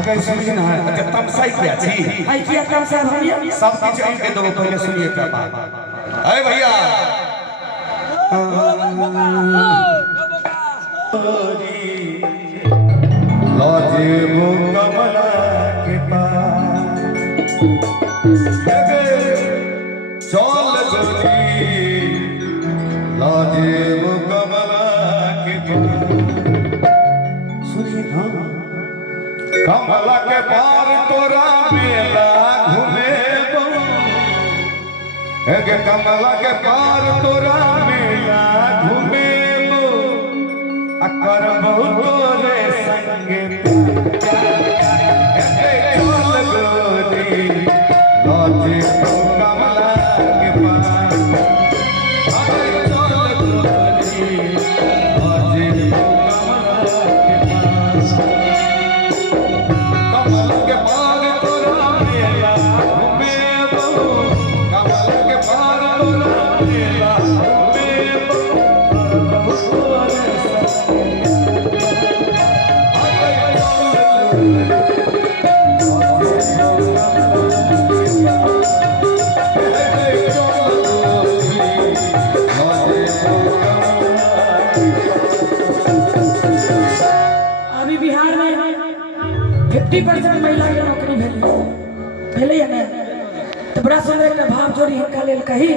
अगर समझी ना है अच्छा तमसाई क्या थी भाई क्या तमसा भैया सब कुछ इनके दो पहले सुनिए क्या बात अरे भैया लौटे वो कमला के पास चल गोरी लौटे वो कमला के पास सुनिए हाँ कमला के पार तोरा मेला घूमे कमला के पार तोरा मेला घूमे अकर तोरे संगे चल गोरी लौटे तो कमला के पार चल गोरी लौटे तो कमला के पास कमल के पार तोरा मेला घूमे कमल के पार तोरा मेला अभी बिहार में 50% महिला के नौकरी भेले या नहीं तो बड़ा सुंदर एक भाव जोड़ी हिनका लेल कही